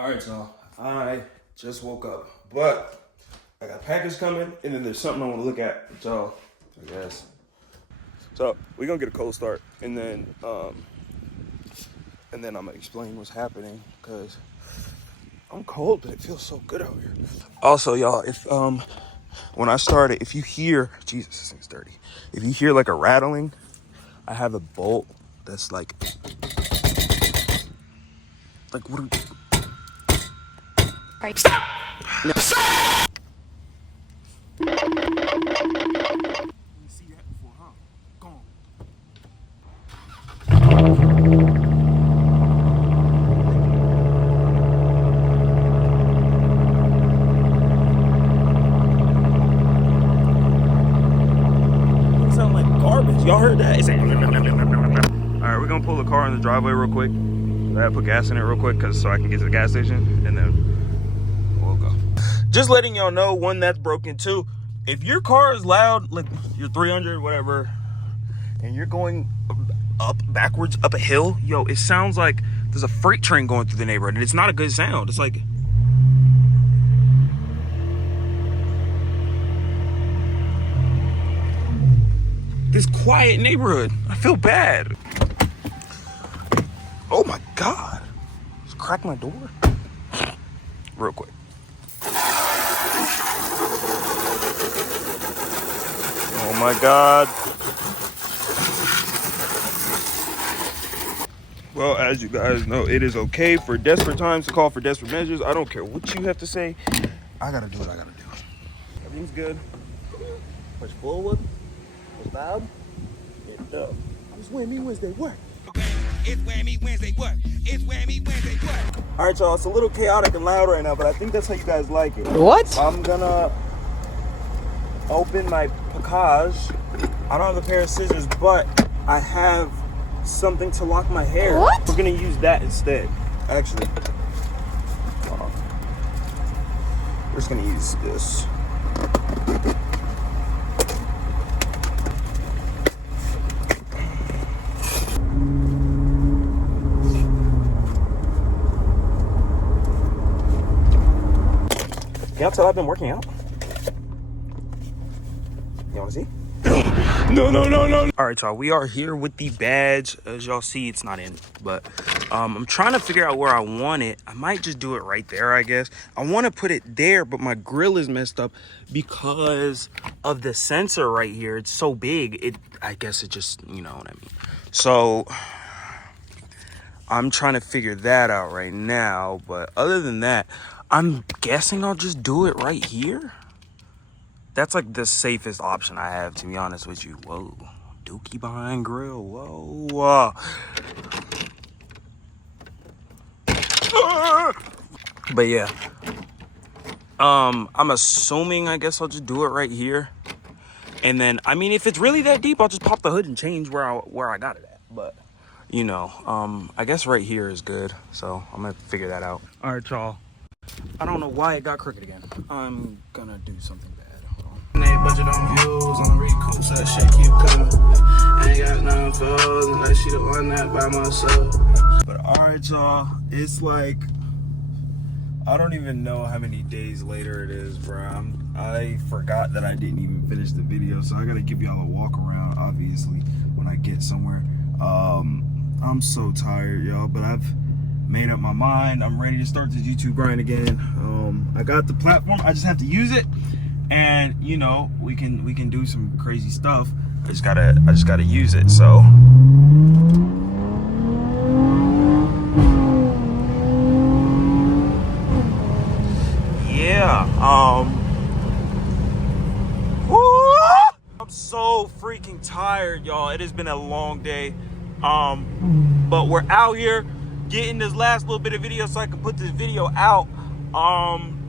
All right, y'all. I just woke up, but I got package coming, and then there's something I want to look at, y'all. I guess. So we're gonna get a cold start, and then I'm gonna explain what's happening because I'm cold, but it feels so good out here. Also, y'all, if when I started, if you hear Jesus, this thing's dirty. If you hear like a rattling, I have a bolt that's like what? Right. Stop! No. Sound like garbage. Y'all heard that? It's like... All right, we're gonna pull the car in the driveway real quick. I gotta put gas in it real quick so I can get to the gas station, and then we'll go. Just letting y'all know, one, that's broken. Two, if your car is loud, like you're 300, whatever, and you're going backwards up a hill, yo, it sounds like there's a freight train going through the neighborhood, and it's not a good sound. It's like... this quiet neighborhood. I feel bad. Oh my God. Just crack my door. Real quick. Oh my God. Well, as you guys know, it is okay for desperate times to call for desperate measures. I don't care what you have to say. I gotta do what I gotta do. Everything's good. Push forward. Push loud. Get up. It's Whammy Wednesday work. It's Whammy Wednesday work. It's Whammy Wednesday work. All right, y'all. It's a little chaotic and loud right now, but I think that's how you guys like it. What? I'm gonna open my package. I don't have a pair of scissors, but I have something to lock my hair. What? We're gonna use that instead. Actually, hold on. We're just gonna use this. Can y'all tell I've been working out? You wanna see? No. All right, y'all, we are here with the badge. As y'all see, it's not in, but I'm trying to figure out where I want it. I might just do it right there, I guess. I want to put it there, but my grill is messed up because of the sensor right here. It's so big. I guess it just, you know what I mean. So I'm trying to figure that out right now. But other than that, I'm guessing I'll just do it right here. That's like the safest option I have, to be honest with you. Whoa, dookie behind grill. Whoa. But yeah, I'm assuming, I guess I'll just do it right here. And then, I mean, if it's really that deep, I'll just pop the hood and change where I got it at. But, you know, I guess right here is good. So I'm gonna figure that out. All right, y'all. I don't know why it got crooked again. I'm gonna do something bad. Budget on views, on recoups, that shit keep coming. Ain't got nothing for hoes unless she the one that by myself. But alright, y'all, it's like, I don't even know how many days later it is, bro. I forgot that I didn't even finish the video, so I gotta give y'all a walk around, obviously, when I get somewhere. I'm so tired, y'all, but I've made up my mind. I'm ready to start this YouTube grind again. I got the platform, I just have to use it. And you know, we can do some crazy stuff. I just gotta use it. So yeah, I'm so freaking tired, y'all. It has been a long day, but we're out here getting this last little bit of video so I can put this video out.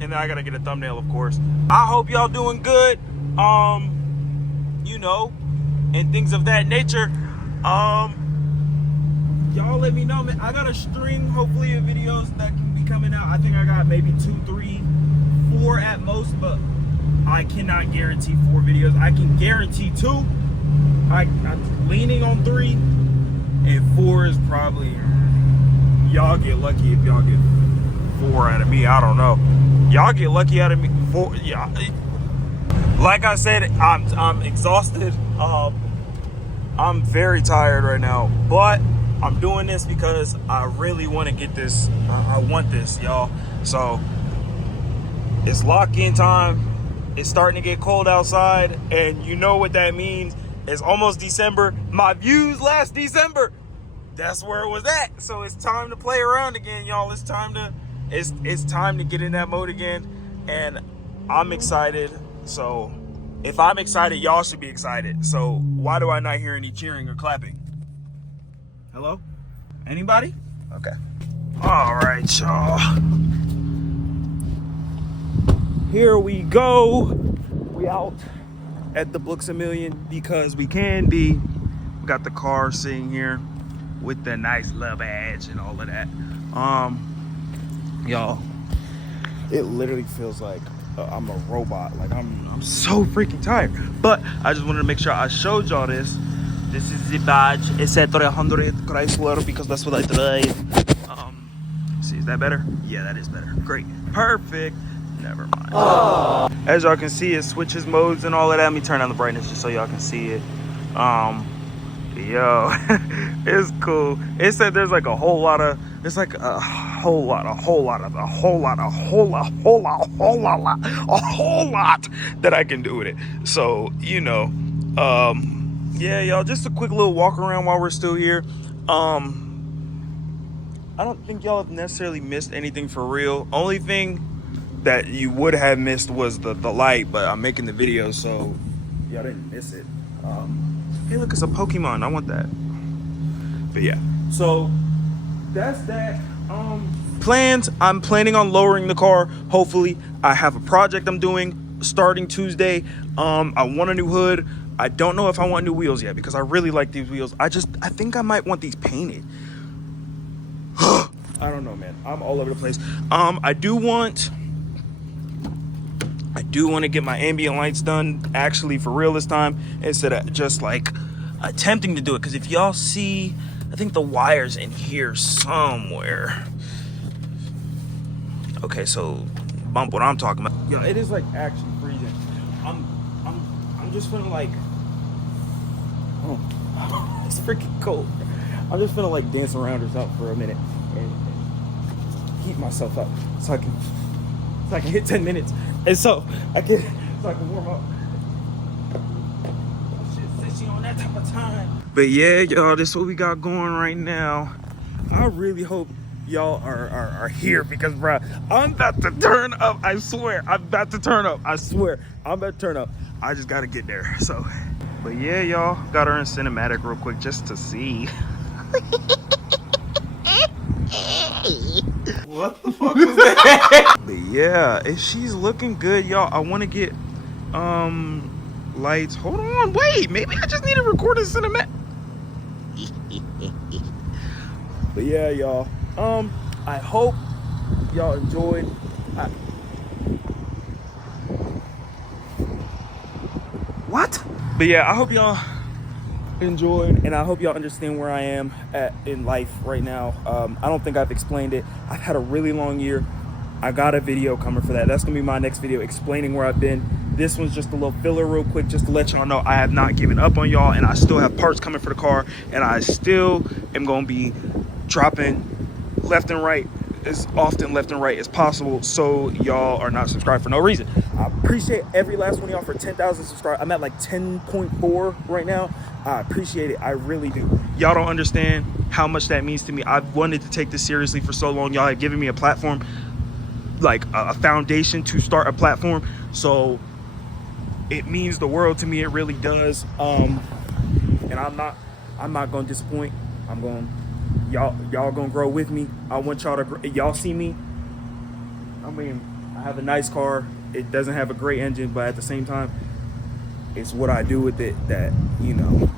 And then I gotta get a thumbnail, of course. I hope y'all doing good, you know, and things of that nature. Y'all let me know, man. I got a string, hopefully, of videos that can be coming out. I think I got maybe 2, 3, 4 at most, but I cannot guarantee 4 videos. I can guarantee 2. I'm leaning on 3, and 4 is probably, y'all get lucky if y'all get 4 me, I don't know. Y'all get lucky out of me. Yeah. Like I said, I'm exhausted. I'm very tired right now, but I'm doing this because I really want to get this. I want this, y'all. So it's lock-in time. It's starting to get cold outside, and you know what that means. It's almost December. My views last December, that's where it was at. So it's time to play around again, y'all. It's time to get in that mode again, and I'm excited. So if I'm excited, y'all should be excited. So why do I not hear any cheering or clapping? Hello? Anybody? Okay. All right, y'all. Here we go. We out at the Books A Million because we can be. We got the car sitting here with the nice little badge and all of that. Y'all, it literally feels like I'm a robot. Like I'm so freaking tired. But I just wanted to make sure I showed y'all this. This is the badge. It's a 300 CHRYSLER because that's what I drive. See, is that better? Yeah, that is better. Great. Perfect. Never mind. Aww. As y'all can see, it switches modes and all of that. Let me turn on the brightness just so y'all can see it. Yo, it's cool. It said there's like a whole lot of, it's like a whole lot that I can do with it. So, you know, yeah, y'all, just a quick little walk around while we're still here. I don't think y'all have necessarily missed anything for real. Only thing that you would have missed was the light, but I'm making the video, so y'all didn't miss it. Hey, look, it's a Pokemon. I want that. But yeah, so that's that. Plans, I'm planning on lowering the car. Hopefully, I have a project I'm doing starting Tuesday. I want a new hood. I don't know if I want new wheels yet because I really like these wheels. I think I might want these painted. I don't know, man. I'm all over the place. I do want to get my ambient lights done actually for real this time instead of just like attempting to do it. Because if y'all see, I think the wire's in here somewhere. Okay, so bump what I'm talking about. Yo, it is like actually freezing. I'm just feeling like, oh, it's freaking cold. I'm just gonna like dance around or something for a minute and heat myself up so I can hit 10 minutes and so I can warm up. Shit, says she on that type of time. But yeah, y'all, this is what we got going right now. I really hope y'all are here because, bro, I'm about to turn up. I swear, I'm about to turn up. I swear, I'm about to turn up. I just gotta get there. So, but yeah, y'all, got her in cinematic real quick just to see. What the fuck was that? But yeah, if she's looking good, y'all, I want to get lights. Hold on, wait, maybe I just need to record a cinematic. But yeah, y'all, I hope y'all enjoyed. What? But yeah, I hope y'all enjoyed, and I hope y'all understand where I am at in life right now. I don't think I've explained it. I've had a really long year. I got a video coming for that. That's gonna be my next video explaining where I've been. This one's just a little filler real quick just to let y'all know I have not given up on y'all, and I still have parts coming for the car, and I still am gonna be dropping left and right, as often left and right as possible, so y'all are not subscribed for no reason. I appreciate every last one of y'all for 10,000 subscribers. I'm at like 10.4 right now. I appreciate it. I really do. Y'all don't understand how much that means to me. I've wanted to take this seriously for so long. Y'all have given me a platform, like a foundation to start a platform. So it means the world to me. It really does. And I'm not gonna disappoint. Y'all gonna grow with me. I want y'all to, y'all see me. I mean, I have a nice car. It doesn't have a great engine, but at the same time, it's what I do with it that, you know,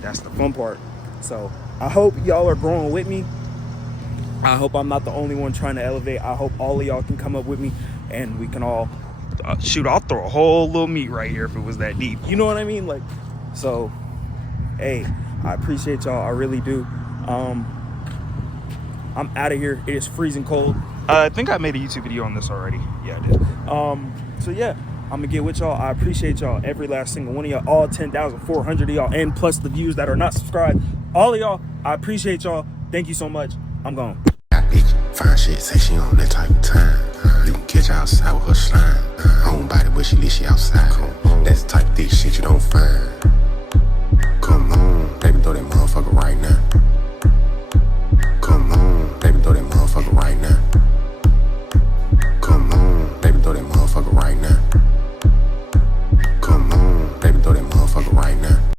that's the fun part. So I hope y'all are growing with me. I hope I'm not the only one trying to elevate. I hope all of y'all can come up with me and we can all shoot. I'll throw a whole little meat right here if it was that deep. You know what I mean? Like, so, hey, I appreciate y'all. I really do. I'm out of here. It is freezing cold. I think I made a YouTube video on this already. Yeah, I did. So yeah, I'm gonna get with y'all. I appreciate y'all, every last single one of y'all, all 10,400 of y'all, and plus the views that are not subscribed. All of y'all, I appreciate y'all. Thank you so much. I'm gone. Fine shit, say she on that type of time. You can catch her outside with her slime. Homebody, but she leave she outside. That's the type of thick shit you don't find.